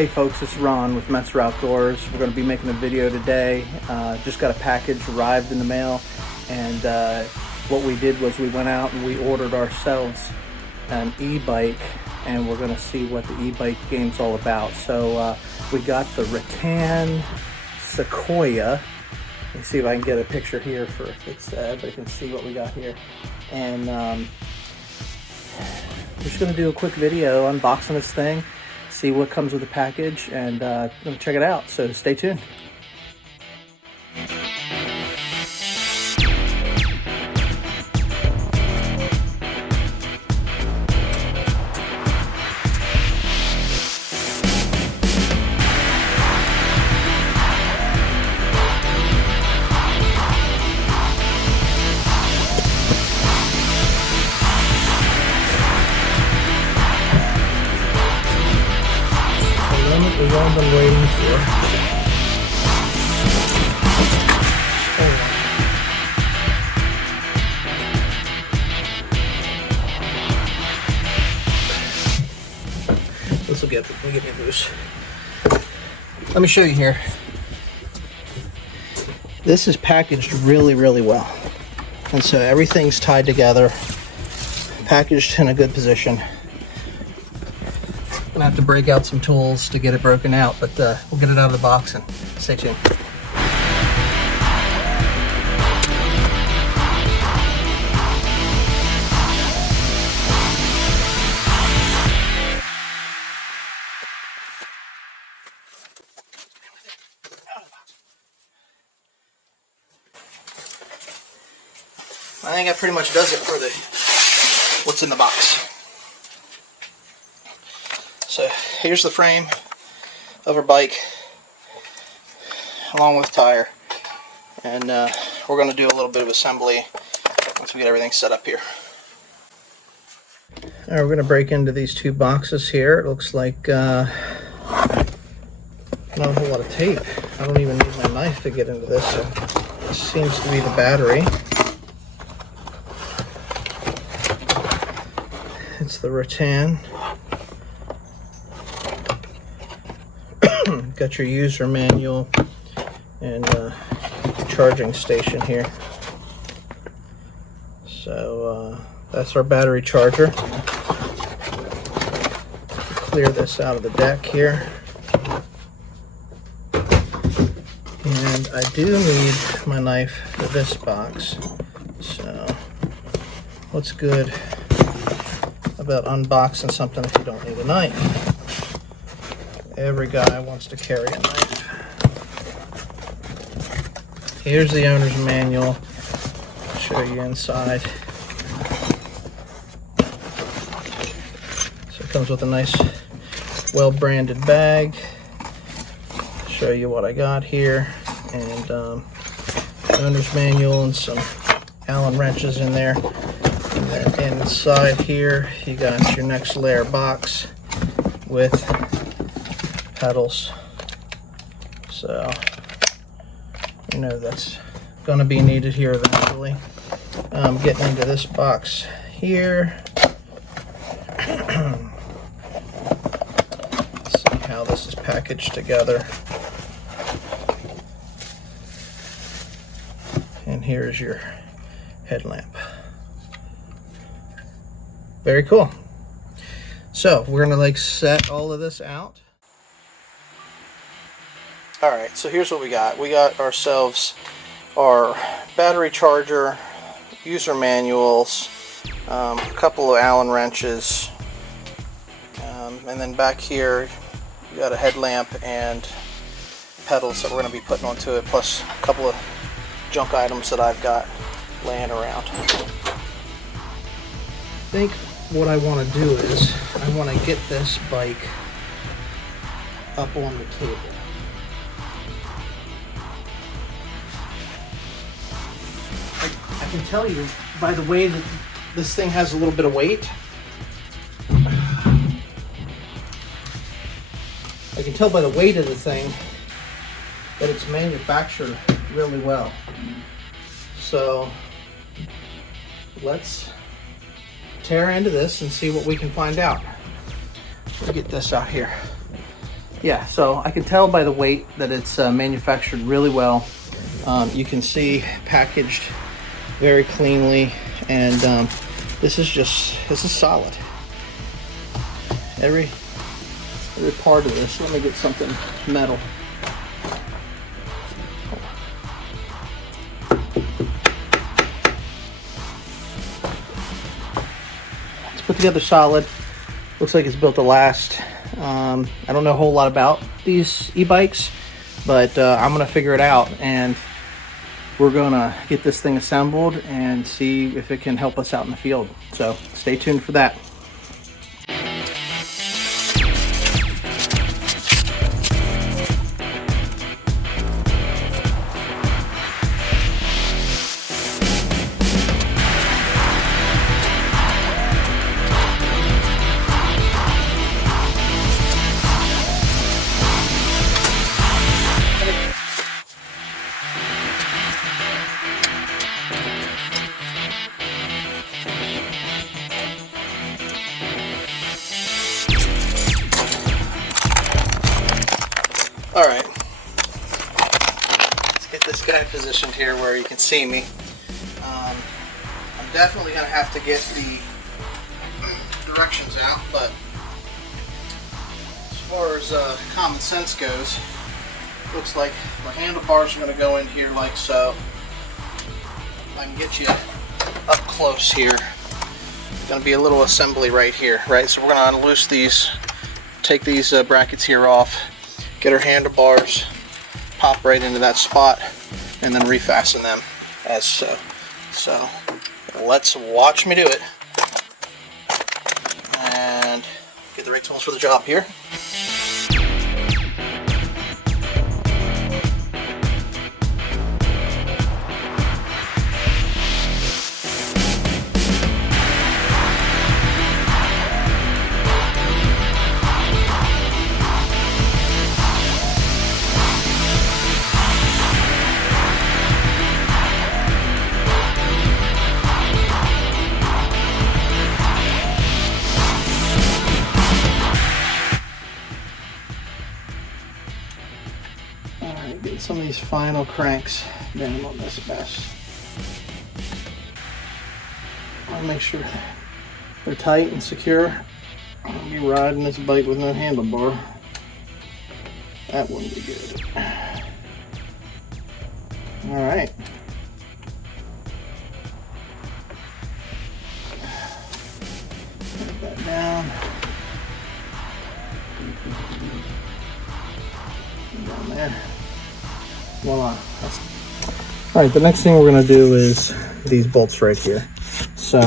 Hey folks, it's Ron with Metzer Outdoors. We're going to be making a video today. Just got a package arrived in the mail, and what we did was we went out and we ordered ourselves an e-bike, and we're going to see what the e-bike game's all about. So we got the Rattan Sequoia. Let me see if I can get a picture here for it's everybody can see what we got here. And we're just going to do a quick video unboxing this thing, see what comes with the package, and I'm going to check it out, so stay tuned. We've all been waiting for. This will get me loose. Let me show you here. This is packaged really well, and so everything's tied together, packaged in a good position. Gonna have to break out some tools to get it broken out, but we'll get it out of the box and stay tuned. I think that pretty much does it for what's in the box. So here's the frame of our bike along with tire, and we're going to do a little bit of assembly once we get everything set up here. All right, we're going to break into these two boxes here. It looks like not a whole lot of tape. I don't even need my knife to get into this, so this seems to be the battery. It's the Rattan. Got your user manual and charging station here. So that's our battery charger. Clear this out of the deck here. And I do need my knife for this box. So what's good about unboxing something if you don't need a knife? Every guy wants to carry a knife. Here's the owner's manual. I'll show you inside. So it comes with a nice, well-branded bag. I'll show you what I got here, and owner's manual and some Allen wrenches in there. And then inside here, you got your next layer box with pedals. So you know that's going to be needed here eventually. Getting into this box here. Let's see how this is packaged together. And here's your headlamp. Very cool. So we're gonna set all of this out. Alright, so here's what we got. We got ourselves our battery charger, user manuals, a couple of Allen wrenches, and then back here we got a headlamp and pedals that we're going to be putting onto it, plus a couple of junk items that I've got laying around. I think what I want to do is I want to get this bike up on the table. I can tell you by the way that this thing has a little bit of weight. I can tell by the weight of the thing that it's manufactured really well. So let's tear into this and see what we can find out. Let me get this out here. Yeah, so I can tell by the weight that it's manufactured really well. You can see packaged very cleanly, and this is solid. Every part of this. Let me get something metal. It's put together solid. Looks like it's built to last. I don't know a whole lot about these e-bikes, but I'm gonna figure it out, and we're gonna get this thing assembled and see if it can help us out in the field. So stay tuned for that. All right, let's get this guy positioned here where you can see me. I'm definitely gonna have to get the directions out, but as far as common sense goes, looks like the handlebars are gonna go in here like so. I can get you up close here. Gonna be a little assembly right here, right? So we're gonna unloose these, take these brackets here off, get our handlebars, pop right into that spot, and then refasten them as so. So let's watch me do it and get the right tools for the job here. Get some of these final cranks down on this mess. I'll make sure they're tight and secure. I'll be riding this bike with no handlebar. That wouldn't be good. All right. Put that down. Down there. Voila. All right, the next thing we're going to do is these bolts right here. So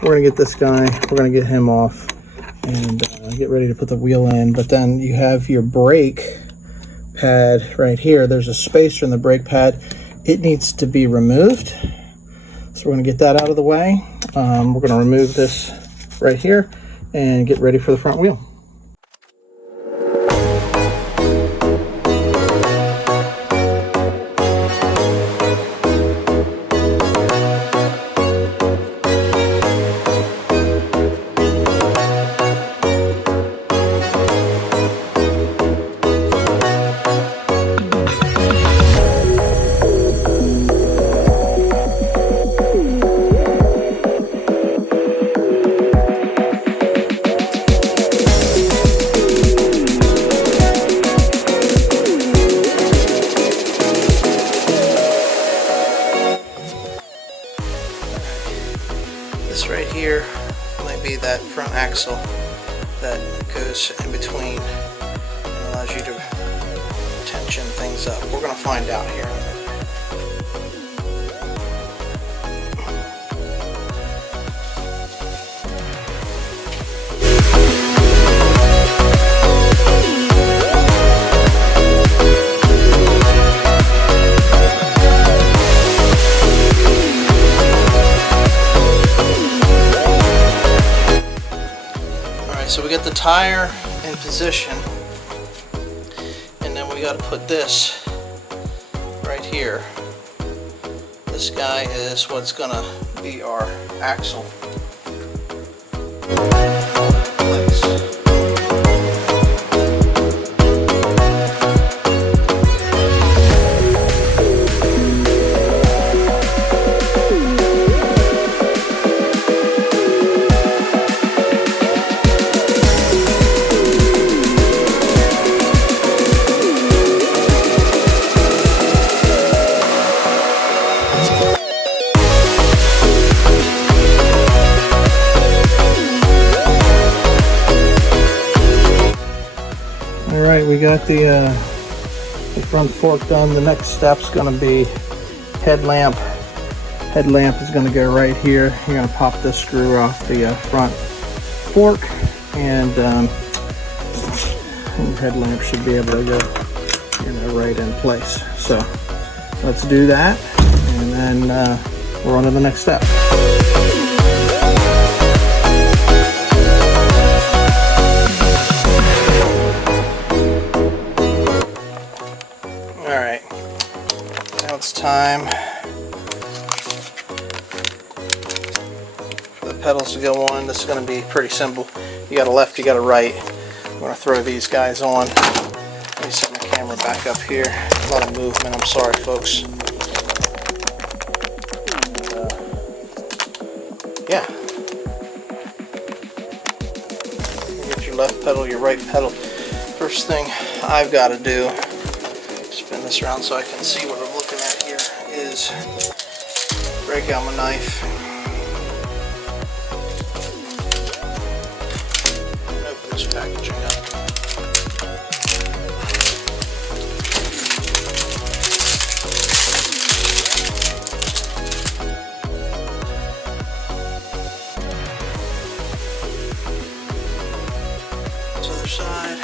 we're going to get this guy, we're going to get him off and get ready to put the wheel in. But then you have your brake pad right here. There's a spacer in the brake pad. It needs to be removed. So we're going to get that out of the way. We're going to remove this right here and get ready for the front wheel. This right here might be that front axle that goes in between and allows you to tension things up. We're going to find out here in a minute. So we get the tire in position, and then we got to put this right here. This guy is what's gonna be our axle. got the front fork done. The next step's gonna be headlamp. Headlamp is gonna go right here. You're gonna pop this screw off the front fork, and your headlamp should be able to go, right in place. So let's do that, and then we're on to the next step. All right, now it's time for the pedals to go on. This is going to be pretty simple. You got a left, you got a right. I'm going to throw these guys on. Let me set my camera back up here. A lot of movement, I'm sorry folks. Yeah. You get your left pedal, your right pedal. First thing I've got to do, spin this around so I can see what I'm looking at here, is break out my knife and open this packaging up. Other side.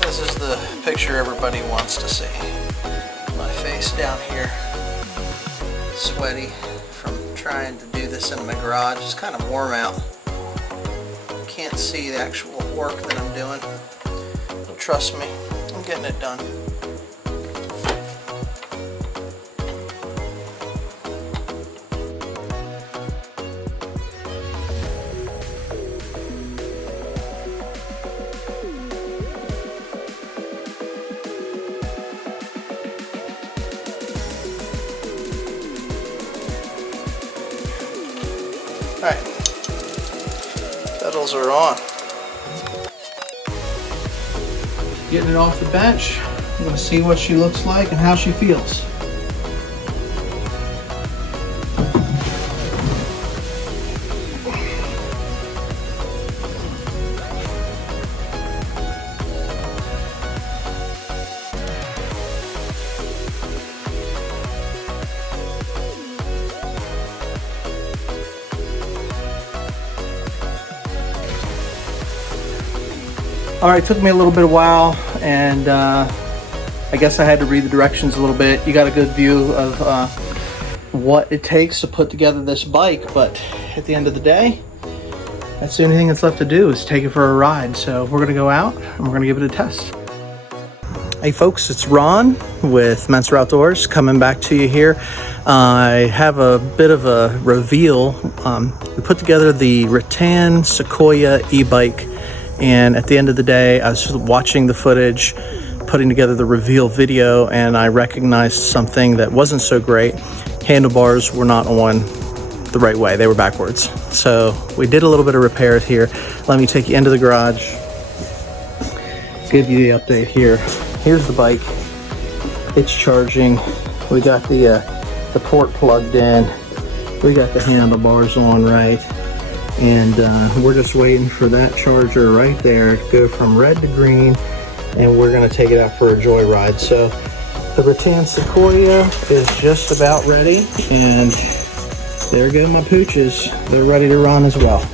This is the picture everybody wants to see. My face down here, sweaty from trying to do this in my garage. It's kind of warm out. Can't see the actual work that I'm doing. But trust me, I'm getting it done. Alright, pedals are on. Getting it off the bench. I'm going to see what she looks like and how she feels. Alright, took me a little bit of while, and I guess I had to read the directions a little bit. You got a good view of what it takes to put together this bike, but at the end of the day, that's the only thing that's left to do is take it for a ride. So we're gonna go out and we're gonna give it a test. Hey folks, it's Ron with Mentor Outdoors coming back to you here. I have a bit of a reveal. We put together the Rattan Sequoia e-bike, and at the end of the day, I was watching the footage, putting together the reveal video, and I recognized something that wasn't so great. Handlebars were not on the right way, they were backwards. So we did a little bit of repairs here. Let me take you into the garage, give you the update here. Here's the bike, it's charging. We got the port plugged in. We got the handlebars on right. And we're just waiting for that charger right there to go from red to green, and we're going to take it out for a joyride. So the Rattan Sequoia is just about ready, and there go my pooches. They're ready to run as well.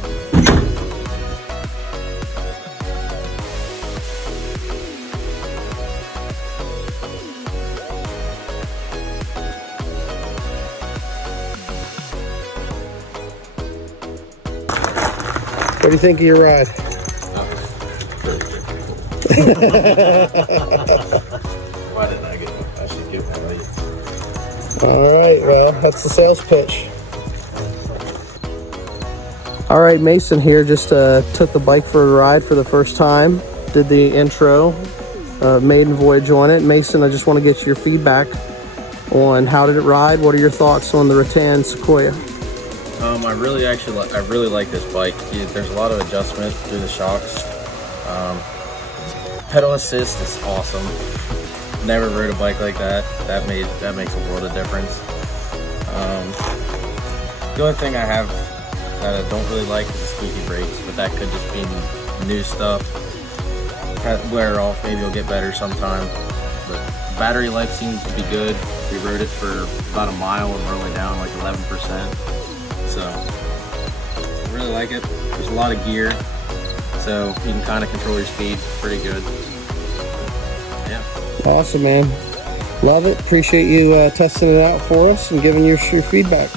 What do you think of your ride? Why didn't I get one? I should get one, right? All right, well, that's the sales pitch. All right, Mason here just took the bike for a ride for the first time. Did the intro, maiden voyage on it. Mason, I just want to get your feedback on how did it ride? What are your thoughts on the Rattan Sequoia? I really like this bike. There's a lot of adjustment through the shocks. Pedal assist is awesome. Never rode a bike like that. That makes a world of difference. The only thing I have that I don't really like is the squeaky brakes, but that could just be new stuff. Wear off, maybe it'll get better sometime. But battery life seems to be good. We rode it for about a mile and we're only down like 11%. So I really like it. There's a lot of gear, so you can kind of control your speed pretty good. Yeah. Awesome, man. Love it. Appreciate you testing it out for us and giving your feedback.